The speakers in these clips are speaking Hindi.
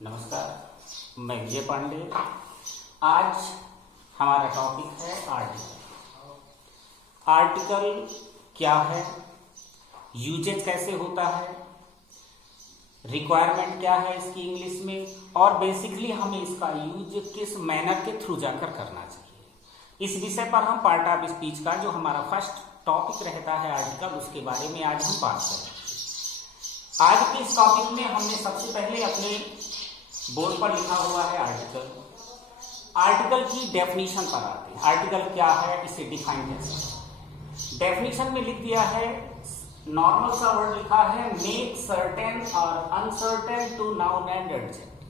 नमस्कार, मैं विजय पांडे। आज हमारा टॉपिक है आर्टिकल। आर्टिकल क्या है, यूजेज कैसे होता है, रिक्वायरमेंट क्या है इसकी इंग्लिश में, और बेसिकली हमें इसका यूज किस मैनर के थ्रू जाकर करना चाहिए। इस विषय पर हम पार्ट ऑफ स्पीच का जो हमारा फर्स्ट टॉपिक रहता है आर्टिकल, उसके बारे में आज हम बात करेंगे। आज के इस टॉपिक में हमने सबसे पहले अपने बोर्ड पर लिखा हुआ है आर्टिकल। आर्टिकल की डेफिनेशन पर आते हैं। आर्टिकल क्या है, इसे डिफाइन कैसे। डेफिनेशन में लिख दिया है, नॉर्मल सा वर्ड लिखा है, make certain or uncertain to noun and adjective.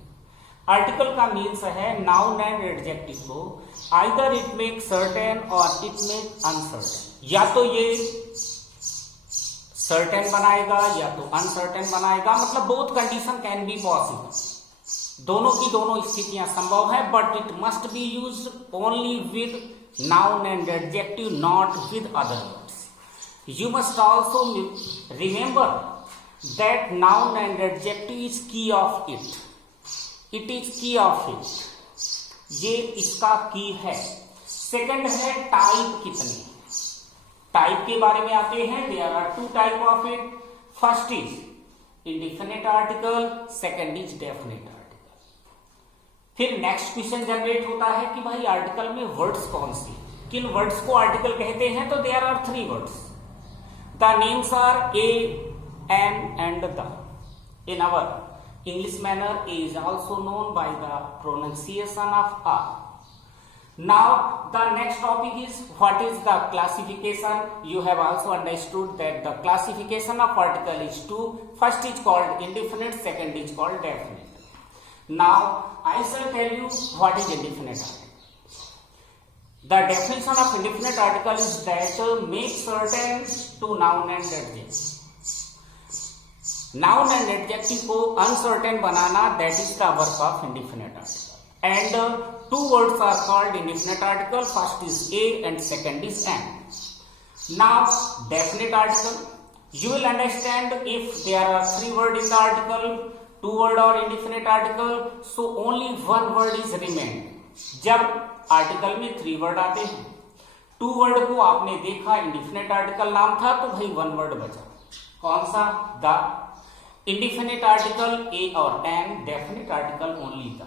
Article का मीन्स है नाउन एंड एडजेक्टिव को either it make certain or it make uncertain. या तो ये सर्टेन बनाएगा या तो अनसर्टेन बनाएगा, मतलब both condition can be possible. दोनों की दोनों स्थितियां संभव है, but it must be used only with noun and adjective, not with other words. You must also remember that noun and adjective is की ऑफ इट। इट इज की ऑफ इट, ये इसका की है। सेकंड है टाइप कितने। टाइप के बारे में आते हैं। There are two type of it. First is indefinite article, second is definite article. फिर नेक्स्ट क्वेश्चन जनरेट होता है कि भाई आर्टिकल में वर्ड्स कौन सी, किन वर्ड्स को आर्टिकल कहते हैं। तो there are three words. The names are a, an and the. In our English manner, a is also known by the pronunciation of आ। Now the next topic is what is the classification. You have also understood that the classification of article is two. First is called indefinite, second is called definite. Now I shall tell you what is indefinite article. The definition of indefinite article is that make certain to noun and adjective. Noun and adjective को uncertain banana, that is the work of indefinite article. And two words are called indefinite article. First is a and second is an. Now definite article, you will understand if there are three words in the article, two word or indefinite article, so only one word is remained. जब आर्टिकल में थ्री वर्ड आते हैं, टू वर्ड को आपने देखा इंडिफिनिट आर्टिकल नाम था, तो भाई वन वर्ड बचा। कौन सा? द। इंडिफिनिट आर्टिकल ए और an, definite article only the.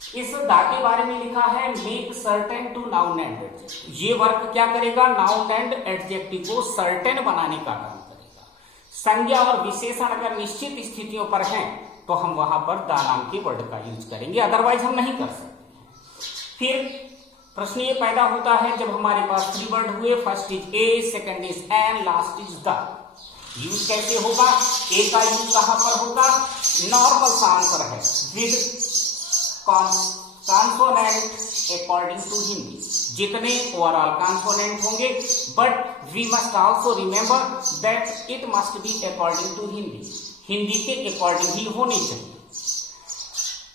इस दा के बारे में लिखा है make certain to noun and adjective. ये वर्क क्या करेगा? नाउन एंड एडजेक्टिव को सर्टेन बनाने का काम करेगा। संज्ञा और विशेषण अगर निश्चित स्थितियों पर हैं तो हम वहां पर दा नाम के वर्ड का यूज करेंगे, अदरवाइज हम नहीं कर सकते। फिर प्रश्न ये पैदा होता है, जब हमारे पास थ्री वर्ड हुए, first is a, second is an, last is the, use कैसे होगा? ए का यूज कहां पर होगा? नॉर्मल सा आंसर है, with consonant according to Hindi. जितने ओवरऑल कॉन्सोनेंट होंगे, but we must also remember that it must be according to Hindi. Hindi के अकॉर्डिंग ही होनी चाहिए।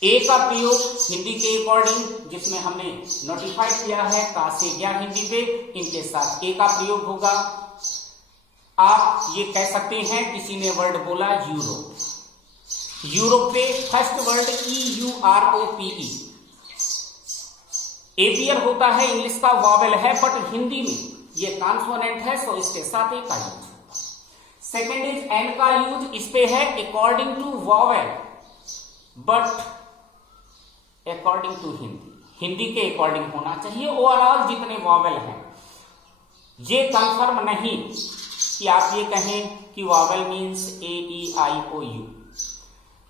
ए का प्रयोग हिंदी के अकॉर्डिंग, जिसमें हमने नोटिफाइड किया है का से ज्ञा हिंदी पे, इनके साथ ए का प्रयोग होगा। आप ये कह सकते हैं, किसी ने वर्ड बोला यूरोप, यूरोप पे फर्स्ट वर्ड EUROPE, एपियर होता है, इंग्लिश का वॉवेल है, बट हिंदी में ये कॉन्सोनेंट है, सो इसके साथ ए का यूज होगा। सेकेंड इज एन का यूज, इस पे है according to vowel, but according to Hindi, Hindi के अकॉर्डिंग होना चाहिए। ओवरऑल जितने वॉवेल हैं, ये कंफर्म नहीं कि आप ये कहें कि वॉवेल मीन्स AEIOU।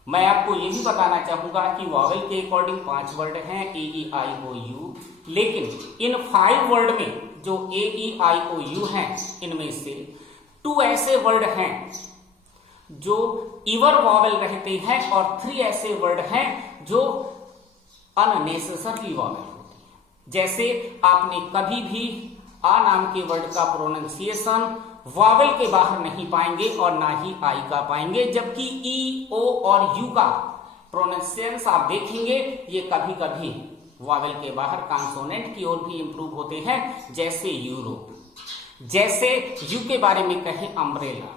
मैं आपको ये भी बताना चाहूंगा कि वॉवेल के अकॉर्डिंग 5 वर्ड हैं AEIOU, लेकिन इन 5 वर्ड में जो AEIOU हैं, इनमें से 2 ऐसे वर्ड हैं जो इवर वॉवेल रहते हैं, और 3 ऐसे वर्ड हैं जो अननेसेसरी वॉवेल होती है। जैसे आपने कभी भी आ नाम के वर्ड का प्रोनाउंसिएशन वॉवेल के बाहर नहीं पाएंगे और ना ही आई का पाएंगे, जबकि ई, ओ और यू का प्रोनाउंसिएशन आप देखेंगे ये कभी कभी वॉवेल के बाहर कॉन्सोनेंट की ओर भी इंप्रूव होते हैं, जैसे यूरोप। जैसे यू के बारे में कहें अम्ब्रेला,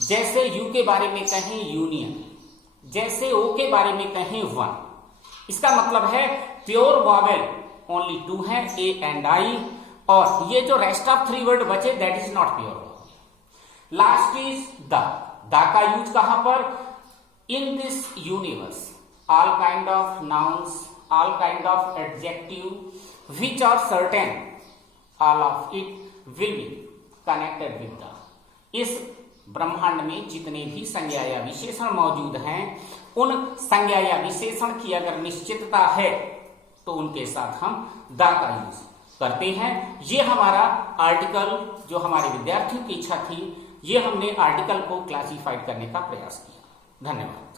जैसे यू के बारे में कहें यूनियन, जैसे ओ के बारे में कहें 1, इसका मतलब है प्योर वॉवेल ओनली 2 है, ए एंड आई, और ये जो रेस्ट ऑफ 3 वर्ड बचे that is not pure vowel. Last is the का यूज कहां पर? In this universe all kind of nouns, all kind of adjective which are certain, all of it will be connected with the. इस ब्रह्मांड में जितने भी संज्ञा या विशेषण मौजूद हैं उन संज्ञा या विशेषण की अगर निश्चितता है तो उनके साथ हम द का यूज करते हैं। ये हमारा आर्टिकल, जो हमारे विद्यार्थियों की इच्छा थी, ये हमने आर्टिकल को क्लासिफाइड करने का प्रयास किया। धन्यवाद।